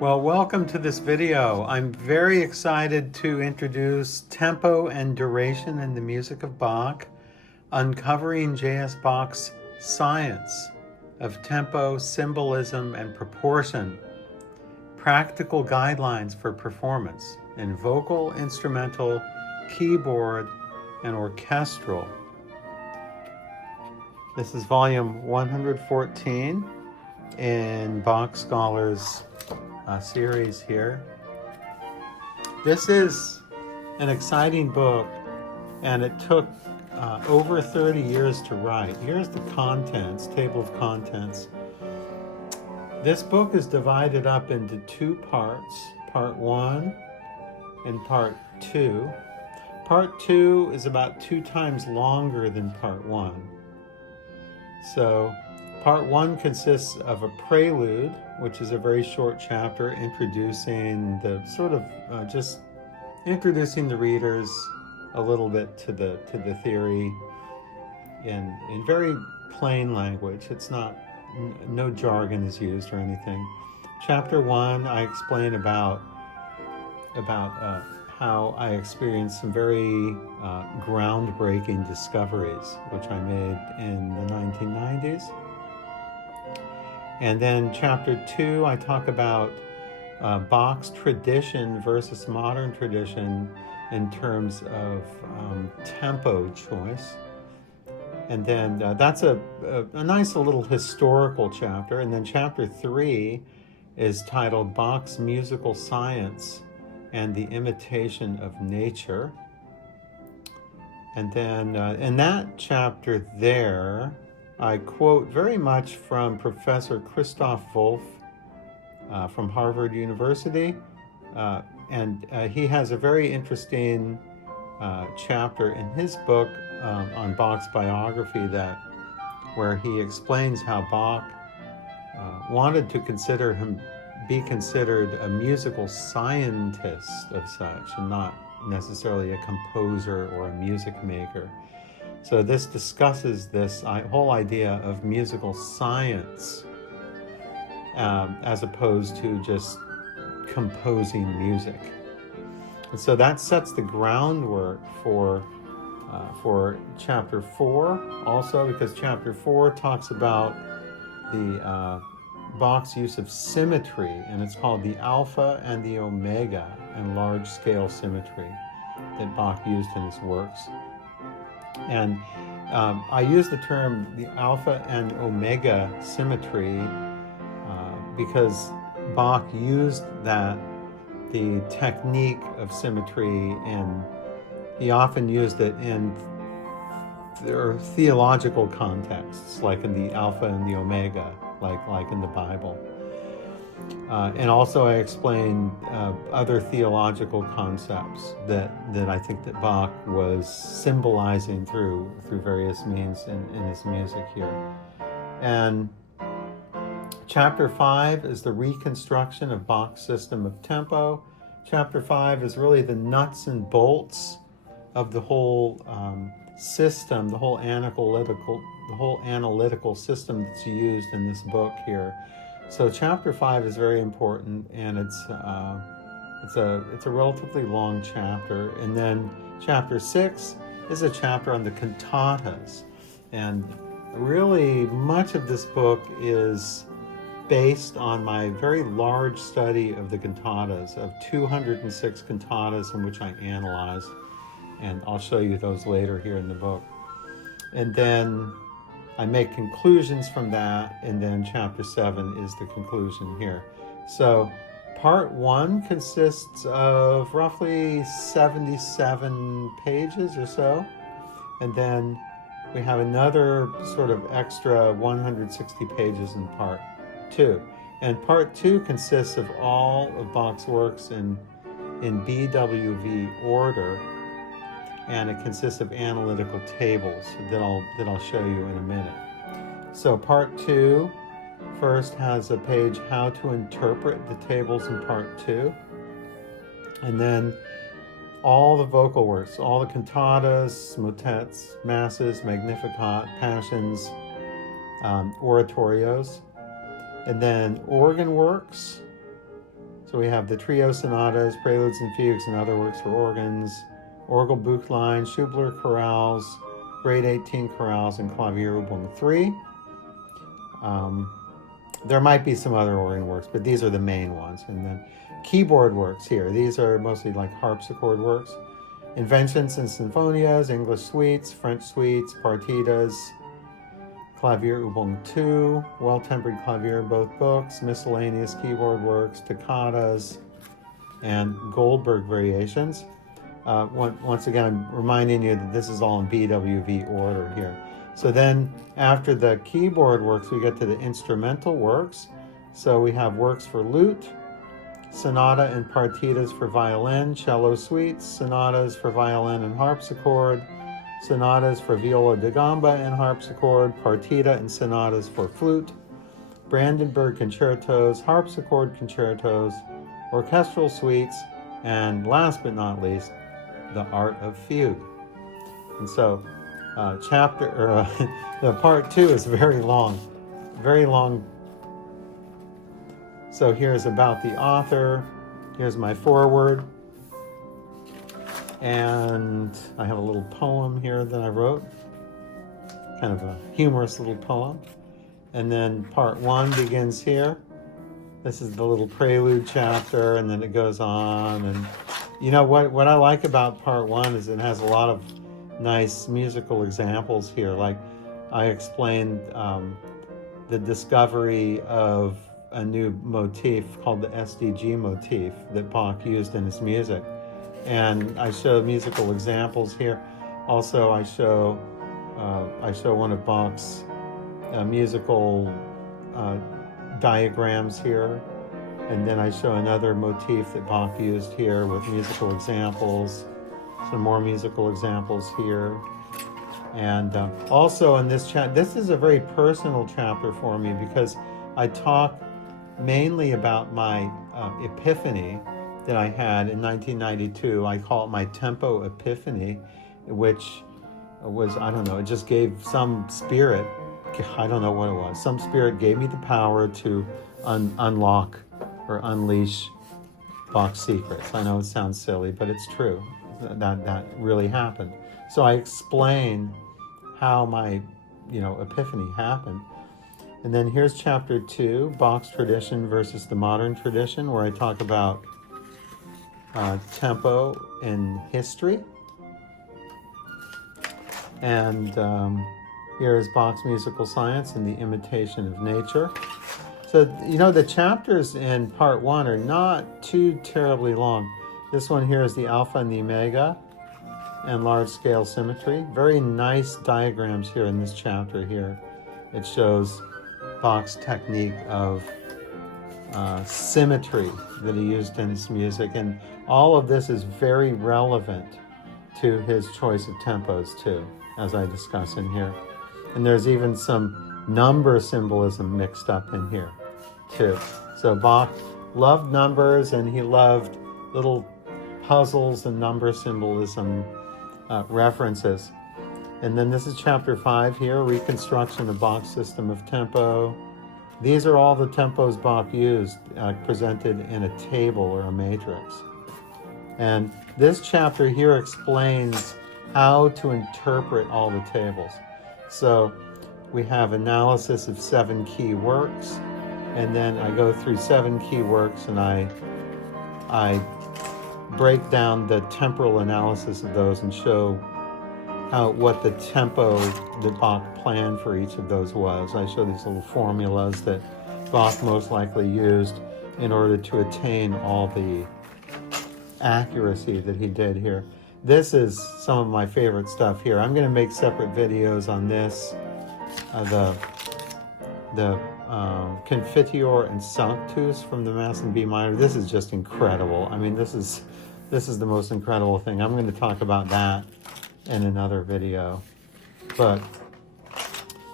Well, welcome to this video. I'm very excited to introduce tempo and duration in the music of Bach, uncovering J.S. Bach's science of tempo, symbolism, and proportion, practical guidelines for performance in vocal, instrumental, keyboard, and orchestral. This is volume 114 in Bach Scholars series here. This is an exciting book, and it took over 30 years to write. Here's the contents, table of contents. This book is divided up into two parts, part 1 and part 2. Part 2 is about 2 times longer than part 1. So part 1 consists of a prelude, which is a very short chapter introducing the just introducing the readers a little bit to the theory in very plain language. It's not, no jargon is used or anything. Chapter 1, I explain about how I experienced some very groundbreaking discoveries, which I made in the 1990s. And then chapter 2, I talk about Bach's tradition versus modern tradition in terms of tempo choice. And then that's a nice little historical chapter. And then chapter 3 is titled Bach's Musical Science and the Imitation of Nature. And then in that chapter there, I quote very much from Professor Christoph Wolff from Harvard University. And he has a very interesting chapter in his book on Bach's biography where he explains how Bach wanted to be considered a musical scientist of such, and not necessarily a composer or a music maker. So this discusses this whole idea of musical science as opposed to just composing music. And so that sets the groundwork for chapter 4 also, because chapter 4 talks about the Bach's use of symmetry, and it's called the alpha and the omega and large-scale symmetry that Bach used in his works. And I use the term the alpha and omega symmetry because Bach used the technique of symmetry, and he often used it in theological contexts, like in the alpha and the omega, like in the Bible. And also I explained other theological concepts that I think that Bach was symbolizing through various means in his music here. And chapter 5 is the reconstruction of Bach's system of tempo. Chapter 5 is really the nuts and bolts of the whole system, the whole analytical system that's used in this book here. So chapter 5 is very important, and it's a relatively long chapter. And then chapter 6 is a chapter on the cantatas, and really much of this book is based on my very large study of the cantatas, of 206 cantatas in which I analyzed, and I'll show you those later here in the book. And then I make conclusions from that, and then chapter 7 is the conclusion here. So part 1 consists of roughly 77 pages or so, and then we have another sort of extra 160 pages in part 2. And part 2 consists of all of Bach's works in BWV order, and it consists of analytical tables that I'll show you in a minute. So part 2 first has a page, How to Interpret the Tables in part 2. And then all the vocal works, all the cantatas, motets, masses, magnificat, passions, oratorios. And then organ works, So we have the trio sonatas, preludes and fugues, and other works for organs, orgel Buchlein, Schubler chorales, grade 18 chorales, and Klavierübung 3. There might be some other organ works, but these are the main ones. And then keyboard works here. These are mostly like harpsichord works. Inventions and Sinfonias, English suites, French suites, partitas, Klavierübung 2, Well-Tempered Clavier, both books, miscellaneous keyboard works, toccatas, and Goldberg variations. Once again, I'm reminding you that this is all in BWV order here. So then after the keyboard works, we get to the instrumental works. So we have works for lute, sonata and partitas for violin, cello suites, sonatas for violin and harpsichord, sonatas for viola da gamba and harpsichord, partita and sonatas for flute, Brandenburg concertos, harpsichord concertos, orchestral suites, and last but not least, the art of fugue. And so the part 2 is very long. So here's about the author. Here's my foreword. And I have a little poem here that I wrote, kind of a humorous little poem. And then part 1 begins here. This is the little prelude chapter, and then it goes on. And you know what I like about part 1 is it has a lot of nice musical examples here. Like I explained the discovery of a new motif called the SDG motif that Bach used in his music. And I show musical examples here. Also, I show one of Bach's musical diagrams here. And then I show another motif that Bach used here with musical examples. Some more musical examples here. And also in this chapter, this is a very personal chapter for me because I talk mainly about my epiphany that I had in 1992. I call it my tempo epiphany, which was, I don't know, it just gave some spirit, I don't know what it was, some spirit gave me the power to unlock or unleash Bach's secrets. I know it sounds silly, but it's true. That really happened. So I explain how my epiphany happened. And then here's chapter 2, Bach's tradition versus the modern tradition, where I talk about tempo in history. And here is Bach's musical science and the imitation of nature. So, the chapters in part 1 are not too terribly long. This one here is the alpha and the omega and large-scale symmetry. Very nice diagrams here in this chapter here. It shows Bach's technique of symmetry that he used in his music. And all of this is very relevant to his choice of tempos too, as I discuss in here. And there's even some number symbolism mixed up in here too. So Bach loved numbers, and he loved little puzzles and number symbolism references. And then this is chapter 5 here, reconstruction of Bach's system of tempo. These are all the tempos Bach used, presented in a table or a matrix. And this chapter here explains how to interpret all the tables. So we have analysis of 7 key works, and then I go through 7 key works, and I break down the temporal analysis of those and show what the tempo that Bach planned for each of those was. I show these little formulas that Bach most likely used in order to attain all the accuracy that he did here. This is some of my favorite stuff here. I'm going to make separate videos on this, the Confiteor and Sanctus from the Mass in B minor. This is just incredible. I mean, this is the most incredible thing. I'm going to talk about that in another video. But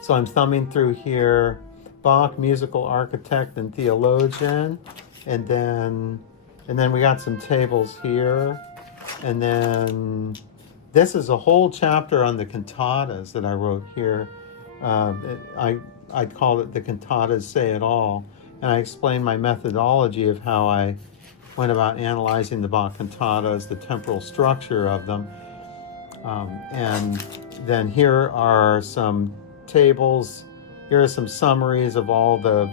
so I'm thumbing through here, Bach, musical architect and theologian, and then we got some tables here, and then this is a whole chapter on the cantatas that I wrote here. I call it the cantatas say it all, and I explain my methodology of how I went about analyzing the Bach cantatas, the temporal structure of them. And then here are some tables. Here are some summaries of all the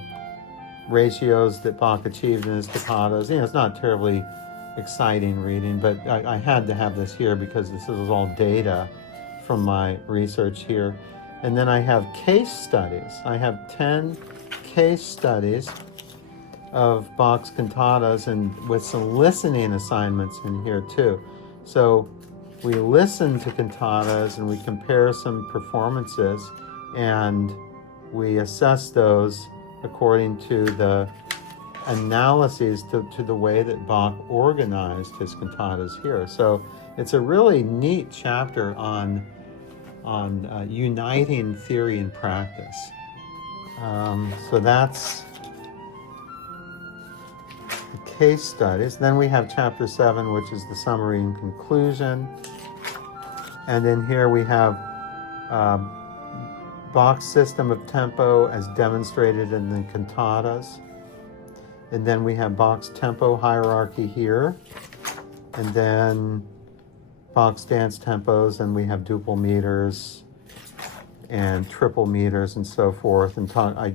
ratios that Bach achieved in his toccatas. It's not terribly exciting reading, but I had to have this here because this is all data from my research here. And then I have case studies. I have 10 case studies of Bach's cantatas, and with some listening assignments in here too. So we listen to cantatas and we compare some performances, and we assess those according to the analyses to the way that Bach organized his cantatas here. So it's a really neat chapter on uniting theory and practice. So that's the case studies. Then we have chapter 7, which is the summary and conclusion. And then here we have Bach's system of tempo as demonstrated in the cantatas. And then we have Bach's tempo hierarchy here. And then Bach's dance tempos, and we have duple meters and triple meters and so forth. And I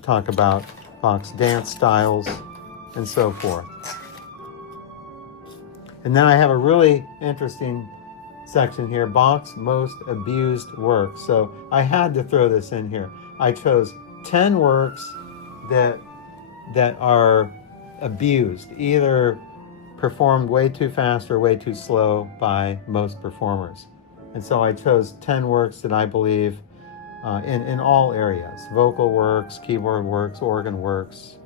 talk about Bach's dance styles and so forth. And then I have a really interesting section here, Bach's most abused works. So I had to throw this in here. I chose 10 works that are abused, either performed way too fast or way too slow by most performers. And so I chose 10 works that I believe in all areas, vocal works, keyboard works, organ works,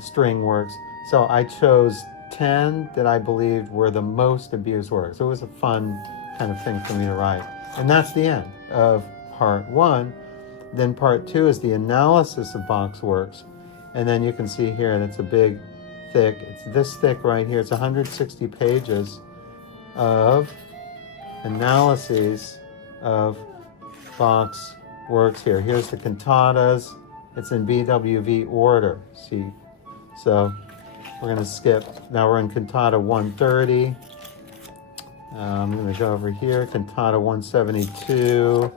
string works. So I chose 10 that I believed were the most abused works. So it was a fun kind of thing for me to write. And that's the end of part 1. Then part 2 is the analysis of Bach's works. And then you can see here that's a big, thick, it's this thick right here. It's 160 pages of analyses of Bach's works here. Here's the cantatas. It's in BWV order. See, so we're going to skip. Now we're in cantata 130. I'm going to go over here, cantata 172.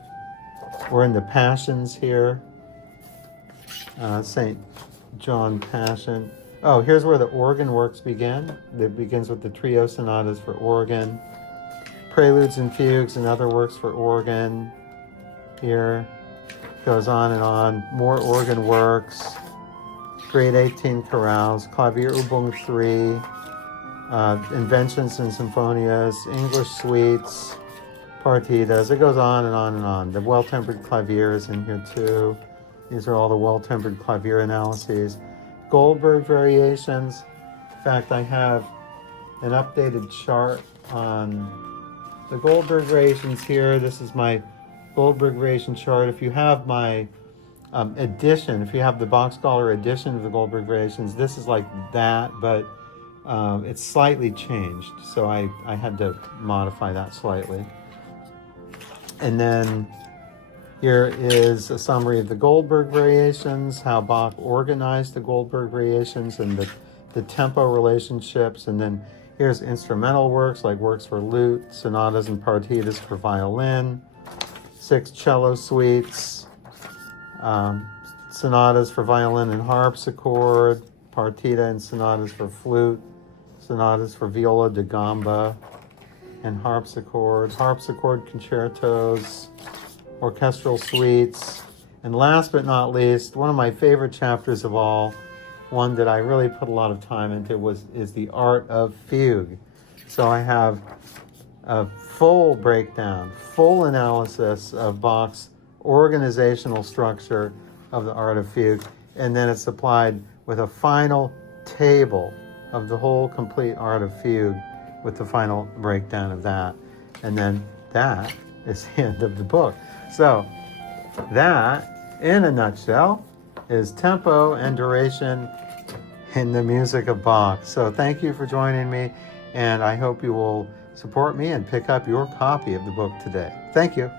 We're in the Passions here. St. John Passion. Oh, here's where the organ works begin. It begins with the trio sonatas for organ, preludes and fugues and other works for organ. Here goes on and on. More organ works. Grade 18 chorales, Klavier Übung 3, Inventions and Symphonias, English suites, partitas. It goes on and on and on. The well-tempered clavier is in here too. These are all the well-tempered clavier analyses. Goldberg variations. In fact, I have an updated chart on the Goldberg variations here. This is my Goldberg variation chart. If you have my edition, if you have the Bach Scholar edition of the Goldberg variations, this is like that, but it's slightly changed. So I had to modify that slightly. And then here is a summary of the Goldberg variations, how Bach organized the Goldberg variations and the tempo relationships. And then here's instrumental works, like works for lute, sonatas and partitas for violin, 6 cello suites, sonatas for violin and harpsichord, partita and sonatas for flute, sonatas for viola da gamba and harpsichord concertos, orchestral suites, and last but not least, one of my favorite chapters of all, one that I really put a lot of time into, is the art of fugue. So I have a full breakdown, full analysis of Bach's organizational structure of the art of fugue, and then it's supplied with a final table of the whole complete art of fugue with the final breakdown of that. And then that is the end of the book. So that, in a nutshell, is tempo and duration in the music of Bach. So thank you for joining me, and I hope you will support me and pick up your copy of the book today. Thank you.